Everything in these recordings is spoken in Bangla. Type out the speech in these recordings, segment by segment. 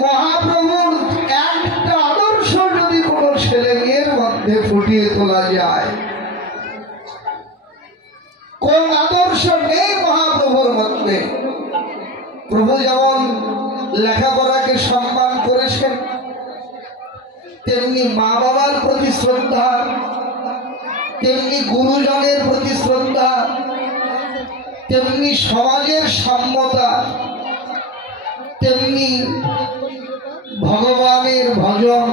মহাপ্রভুর একটা আদর্শ যদি কোনো ছেলে মেয়ের মধ্যে ফুটিয়ে তোলা যায়, কোন আদর্শ নেই মহাপ্রভুর মধ্যে? প্রভু যেমন লেখাপড়াকে সম্মান করেছেন, তেমনি মা বাবার প্রতি শ্রদ্ধা, তেমনি গুরুজনের প্রতি শ্রদ্ধা, তেমনি সমাজের সাম্যতা, তেমনি ভগবানের ভজন,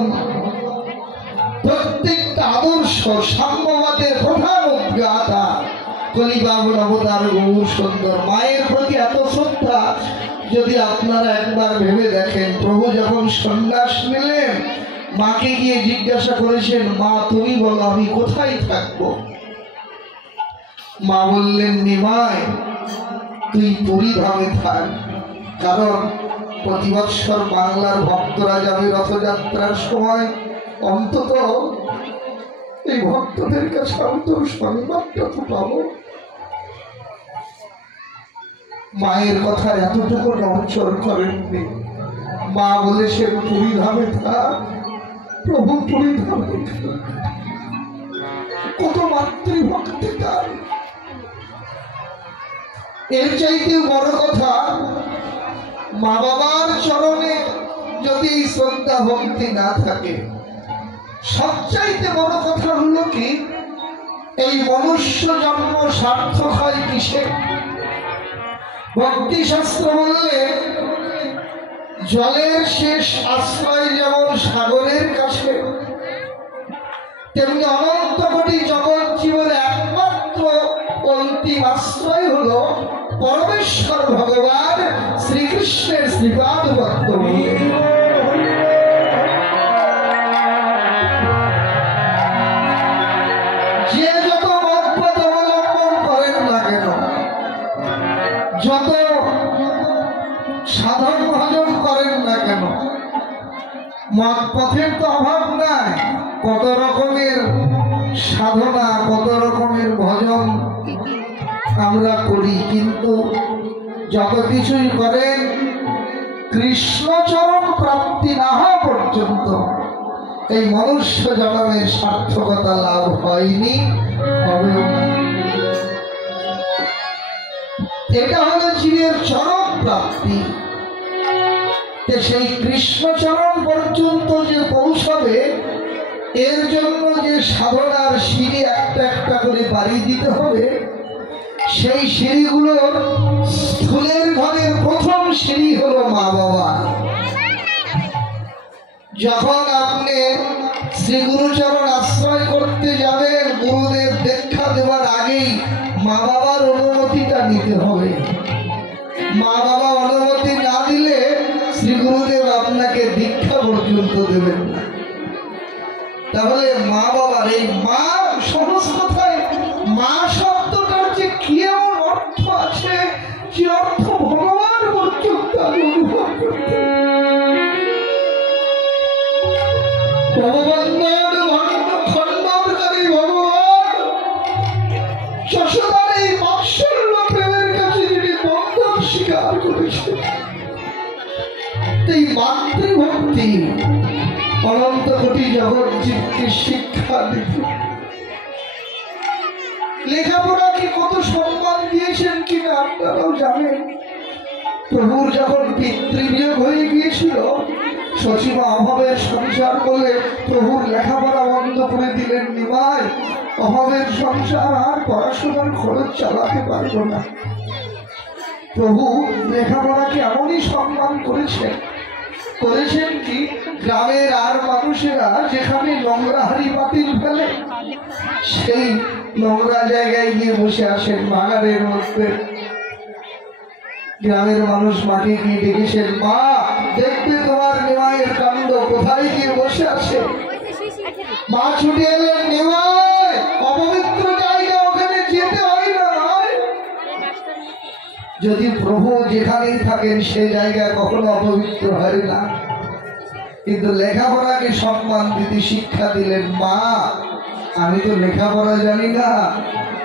প্রত্যেকটা আদর্শ সাম্যবাদের প্রধান অজ্ঞাতা কলিবাবুর অবতার গৌর সুন্দর মায়ের প্রতি এত শ্রদ্ধা। যদি আপনারা একবার ভেবে দেখেন, প্রভু যখন সন্ন্যাস নিলেন, মাকে গিয়ে জিজ্ঞাসা করেছেন, মা তুমি বলো আমি কোথায় থাকবো? মা বললেন, নিমাই তুই পুরীধামে থাক, কারণ প্রতি বৎসর বাংলার ভক্তরা যাবে রথযাত্রার সময়, অন্তত এই ভক্তদের কাছে অন্তর সম্মানটা তো পাবো। মায়ের কথা এতটুকু নড়চড় করেননি। মা বলেছেন পুরীধামে থাক, প্রভু পুরীধামে থাক। কত মাতৃভক্তি তার! এর চাইতে বড় কথা, মা বাবার চরণে যদি শ্রদ্ধা ভক্তি না থাকে, সবচাইতে বড় কথা হলো কি, এই মনুষ্য জন্ম সার্থক হয় কিসে? ভক্তি শাস্ত্র বললে জলের শেষ আশ্রয় যেমন সাগরের কাছে, তেমনি অনন্ত কোটি জগৎ জীবনের একমাত্র অন্তিম আশ্রয় হলো পরমেশ্বর ভগবান শ্রীকৃষ্ণের শ্রীপাদ বর্তমান। যে যত মতপথ অবলম্বন করেন না কেন, যত সাধন ভজন করেন না কেন, মতপথের তো অভাব নাই। কত রকমের সাধনা, কত রকমের ভজন আমরা করি, কিন্তু যত কিছুই করেন কৃষ্ণচরণ প্রাপ্তি না হওয়া পর্যন্ত এই মনুষ্য জন্মের সার্থকতা লাভ হয়নি, হবে না। এটা হলো জীবের চরম প্রাপ্তি। সেই কৃষ্ণচরণ পর্যন্ত যে পৌঁছাবে, এর জন্য যে সাধনার সিঁড়ি একটা একটা করে বাড়ি দিতে হবে, সেই সিঁড়িগুলোর স্থূলের ঘরের প্রথম সিঁড়ি হলো মা বাবা। যখন আপনি শ্রী গুরুচরণ আশ্রয় করতে যাবেন, গুরুদেব দীক্ষা দেওয়ার আগেই মা বাবার অনুমতিটা নিতে হবে। মা বাবা অনুমতি না দিলে শ্রী গুরুদেব আপনাকে দীক্ষা পর্যন্ত দেবেন না। তাহলে মা বাবার এই মা সহজ কথায় মা শব্দটার যে কি এমন অর্থ আছে, যে অর্থ ভগবান পর্যন্ত আমি অনুভব করতে। ভগবান যশোদার এই বাৎসল্য প্রেমের কাছে যিনি বন্ধন স্বীকার করেছেন, এই মাতৃভক্তি অনন্ত কোটি জগৎ জীবকে শিক্ষা দিতে। লেখাপড়াকে কত সম্মান দিয়েছেন কিনা আপনারাও জানেন। প্রভুর যখন পিতৃবিয়োগ হয়ে গিয়েছিল, সচিবা অভাবের সংসার বলে প্রভুর লেখাপড়া বন্ধ করে দিলেন। নিমাই, অভাবের সংসার, আর পড়াশোনার খরচ চালাতে পারবো না। প্রভু লেখাপড়াকে এমনই সম্মান করেছেন কি, গ্রামের আর মানুষেরা যেখানে নোংরা হাড়ি পাতিল ফেলে, সেই নোংরা জায়গায় গিয়ে বসে আসেন বাগানের মধ্যে। গ্রামের মানুষ মাকে গিয়ে ডেকেছেন, মা দেখবে তোমার নিমাইয়ের কাণ্ড, কোথায় গিয়ে বসে আছে। মা ছুটে এলেন, নিমাই অপবিত্র জায়গা, ওখানে যেতে হয় না। যদি প্রভু যেখানেই থাকেন সে জায়গা কখনো অপবিত্র হয় না। কিন্তু লেখাপড়াকে সম্মান দিতে শিক্ষা দিলেন মা, আমি তো লেখাপড়া জানি না,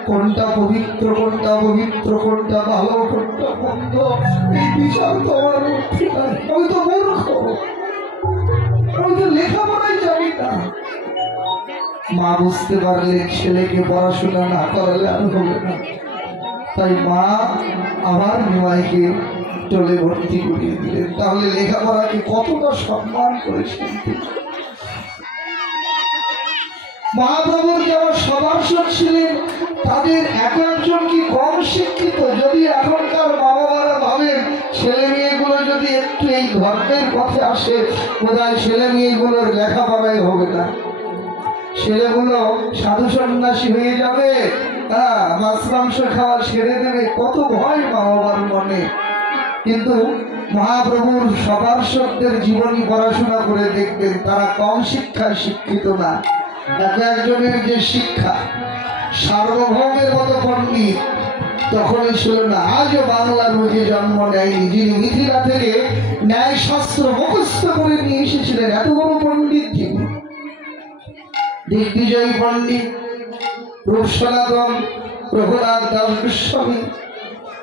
কোনটা পবিত্র কোনটা অপবিত্র, কোনটা ভালো কোনটা মন্দ, এই বিচার তো আমার মধ্যে নাই। আমি তো মূর্খ, আমি তো লেখাপড়াই জানি না। মা বুঝতে পারলেন ছেলেকে পড়াশোনা না করালে আর হবে না, তাই মা আমার নিমাইকে টোলে ভর্তি করিয়ে দিলেন। তাহলে লেখাপড়াকে কতটা সম্মান করেছেন। মহাপ্রভুর যারা সদর্শক ছিলেন তাদের এক একজন কি কম শিক্ষিত? যদি এখনকার মা বাবারা ভাবেন ছেলে মেয়েগুলো যদি একটু এই ধর্মের পথে আসে, বোধহয় ছেলে মেয়েগুলোর লেখাপড়াই হবে না, ছেলেগুলো সাধু সন্ন্যাসী হয়ে যাবে, মাছ মাংস খাওয়া ছেড়ে দেবে, কত ভয় মা বাবার মনে। কিন্তু মহাপ্রভুর সদর্শকদের জীবনী পড়াশোনা করে দেখবেন তারা কম শিক্ষায় শিক্ষিত না। এক একজনের যে শিক্ষা, সার্বভৌমের মতো পণ্ডিত তখনই ছিল না, আজও বাংলার মুখে জন্ম নেয়নি যিনি মিথিলা থেকে ন্যায় শাস্ত্র মুখস্থ করে নিয়ে এসেছিলেন, এত বড় পণ্ডিত যিনি। দিগ্বিজয়ী পণ্ডিত রূপ সনাতন, রঘুনাথ দাস গোস্বামী,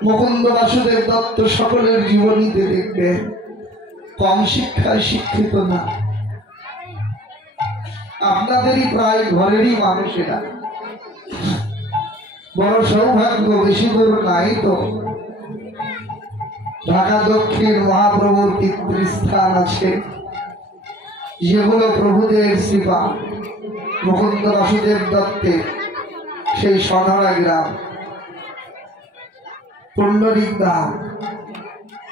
মুকুন্দ বাসুদেব দত্ত সকলের জীবনীতে দেখবেন কম শিক্ষায় শিক্ষিত না। আপনাদেরই প্রায় ঘরেরই মানুষেরা, বড় সৌভাগ্য, বেশি দূর নাই তো ঢাকা দক্ষিণ মহাপ্রভুর পিতৃস্থান আছে, যেগুলো প্রভুদের শ্রীপা মুকুন্দ বাসুদেব দত্তের সেই সোনারা গ্রাম, পুণ্ডরিক ধাম,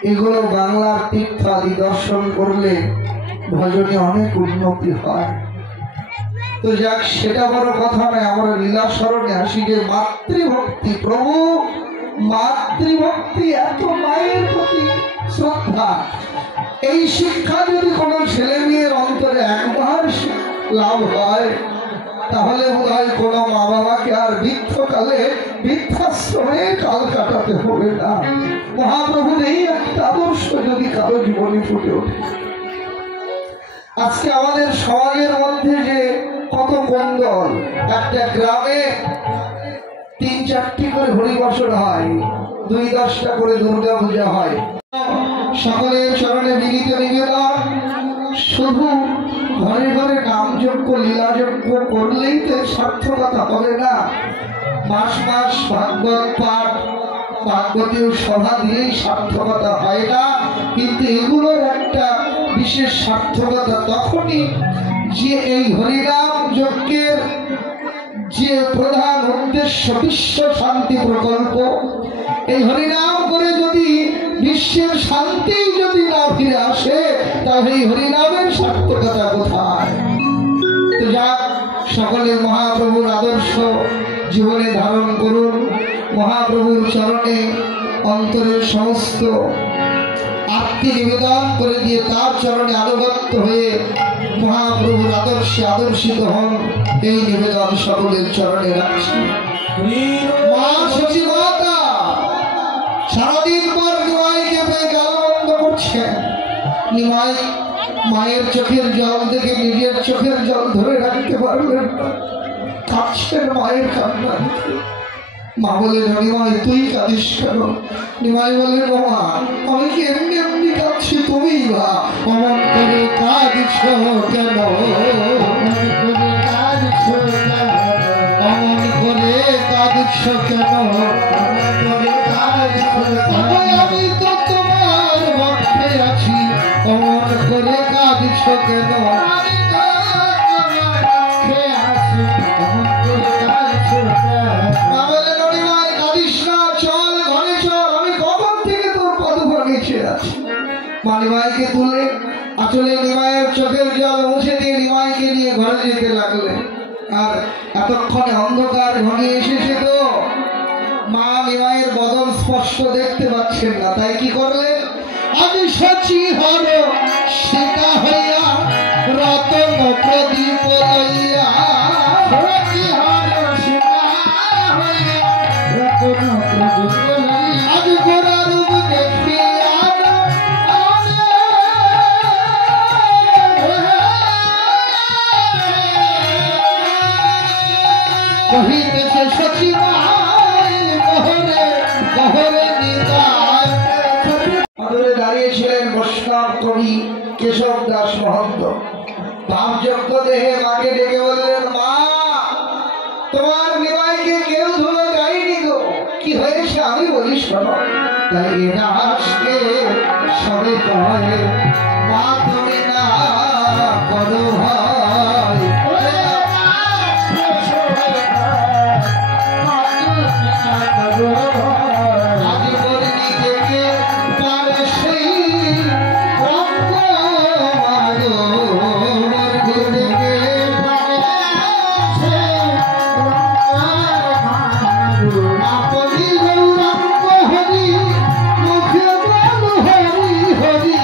এগুলো বাংলার তীর্থ আদি দর্শন করলে ভজনে অনেক উন্নতি হয়। তো যাক, সেটা বড় কথা নয়, আমরা লীলা স্মরণে আসি যে মাতৃভক্তি, প্রভু মাতৃভক্তি, এত মায়ের প্রতি শ্রদ্ধা, এই শিক্ষা যদি কোনো ছেলে মেয়ের অন্তরে একবার লাভ হয় তাহলে বোধ হয় কোনো মা বাবাকে আর বৃদ্ধকালে বৃদ্ধাশ্রমে কাল কাটাতে হবে না। মহাপ্রভুর এই একটা আদর্শ যদি কারো জীবনে ফুটে ওঠে। আজকে আমাদের সমাজের মধ্যে যে কত কোন্দল, একটা গ্রামে ৩-৪টি করে হরিবসন হয়, ২-১০টা করে দুর্গা পূজা হয়, সকলের চরণে বিনীত নিবেদন, শুধু ঘরে ঘরে নামযজ্ঞ লীলাযজ্ঞ করলেই তো সার্থকতা হবে না। মাস মাস ভাগবত পাঠ, ভাগবতীয় সভা দিলেই সার্থকতা হয় না। কিন্তু এগুলোর একটা বিশেষ সার্থকতা তখনই যে এই হরিনাম যজ্ঞের যে প্রধান উদ্দেশ্য বিশ্ব শান্তি প্রকল্প, এই হরিনাম করে যদি বিশ্বের শান্তি যদি না ফিরে আসে তাহলে এই হরিনামের সার্থকতা কোথায়? তো যাক, সকলে মহাপ্রভুর আদর্শ জীবনে ধারণ করুন, মহাপ্রভুর চরণে অন্তরের সমস্ত আত্মী নিবেদন করে দিয়ে তার চরণে আনুগত্য হয়ে মহাপ্রভুর আদর্শে আদর্শিত হন, এই নিবেদন সকলের চরণে রাখছি। মা সচিবাতা সারাদিন পর নিমাইকে পেয়ে গালমন্দ করছেন। নিমাই মায়ের চোখের জল দেখে নিজের চোখের জল ধরে রাখতে পারলেন না, কাঁদছেন মায়ের কান্না দেখে। মা বলেন, নিমাই তুই কাঁদিস কেন? নিমাই বলেন, মা আমি কি এমনি এমনি কাঁদছি, তুমি বা অমন করে কাঁদছ কেন? অমন করে কাঁদছ কেন? আমি তো তোমার পক্ষে আছি, অমন করে কাঁদছ কেন? নিমাইকে তুলে আঁচলে নিমাইয়ের চোখের জল মুছে দিয়ে নিমাইকে নিয়ে ঘরে যেতে লাগলেন। আর এতক্ষণে অন্ধকার ঘনিয়ে এসেছে, তো মা নিমাইয়ের বদল স্পষ্ট দেখতে পাচ্ছেন না, তাই কি করলেন? আজ সচি হর সীতা হইয়া রতন প্রদীপ লইয়া, সচি হর সীতা হইয়া রতন প্রদীপ লইয়া, আজ গোরা রূপ দেখিয়া বলি শোনো, তাই এরা আজকে সবে কয় মা তুমি না করো হয়, আজ বলিনি থেকে পারে সেই রক্ত মারো থেকে আপনি গৌরাঙ্গ হরি মুখে বল হরি হরি,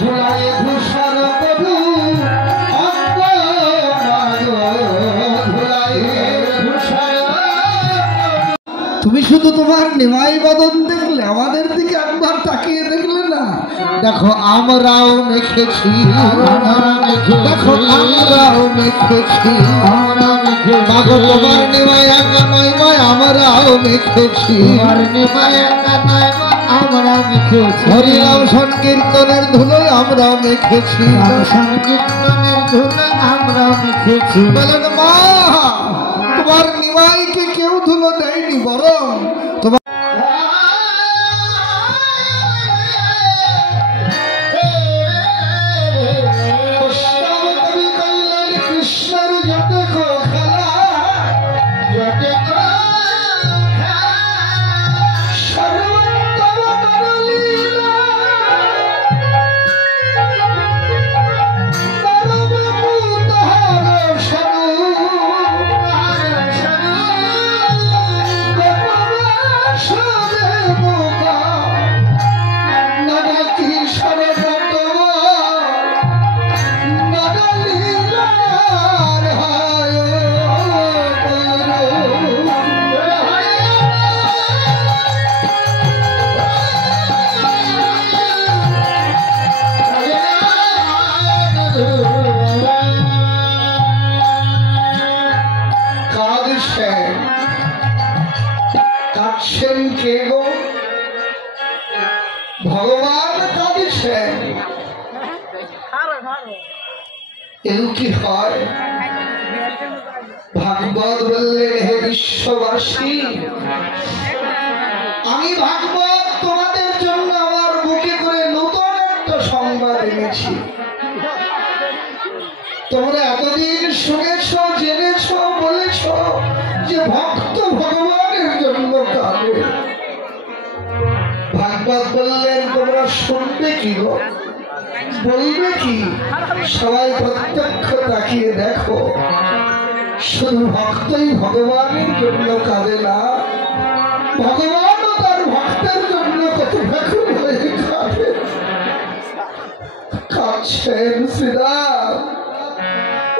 ধুলায় ধূসর প্রভু অঙ্গ ধুলায় ধূসর। তুমি শুধু তোমার নিমাই বদন দেখলে, আমাদের দিকে একবার তাকিয়ে দেখলে না? দেখো আমরাও মেখেছি, দেখো আমরাও মেখেছি, দেখো তোমার নিমাই একা নয় মায় আমরাও মেখেছি, হরিনাম সংকীর্তনের ধুলোয় আমরাও মেখেছি, বলেন মা তোমার নিমাইকে কেউ ধুলো দেয়নি, বরং তোমার কৃষ্ণের জটে খেলা সর্বোত্তম লীলা কাঁদছেন কে গো? ভগবান কাঁদছেন। এও কি হয়? ভাগবত বললেন হে বিশ্ববাসী, আমি ভাগবত তোমাদের জন্য আমার বুকে করে নতুন একটা সংবাদ এনেছি। তোমরা এতদিন শুনেছ, জেনেছ, বলেছ যে ভক্ত ভগবানের জন্য কাঁদে। ভাগবত বললেন তোমরা শুনবে কি গো, বলবে কি? সবাই প্রত্যক্ষ তাকিয়ে দেখো, শুধু ভক্তই ভগবানের জন্য কাঁদে না, ভগবানও তার ভক্তের জন্য কত ব্যাকুল হয়ে কাঁদে। কাঁদছেন শ্রীরাম,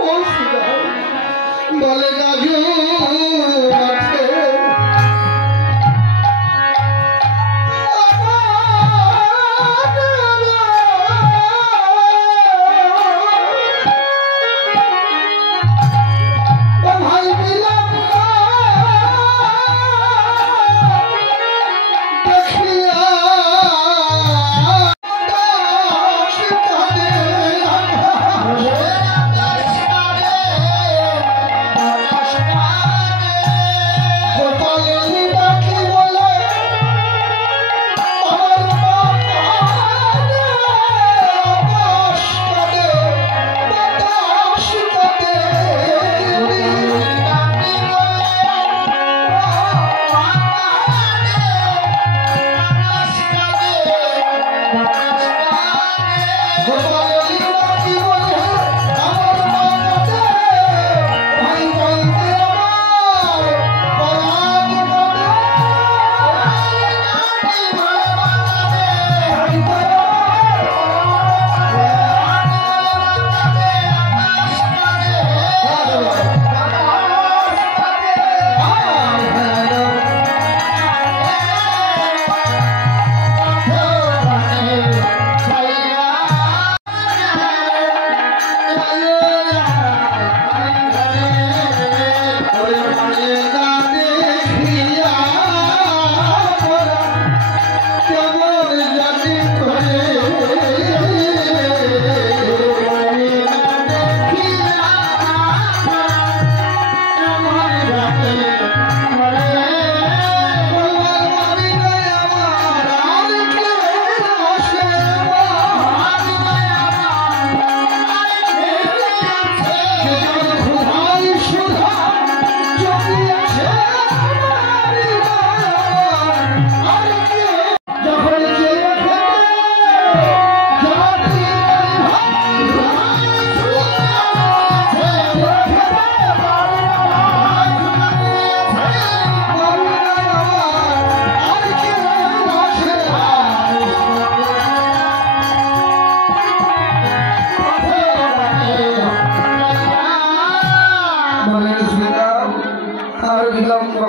ও শ্রীরাম বলে গাজু মাঠে ভাই বিলাম দেখিয়া কাঁদে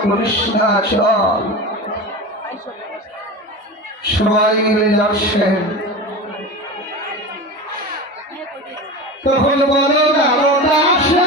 করিস না, চল। সবাই মিলে যাচ্ছেন। তখন বলো বলরাম দাসে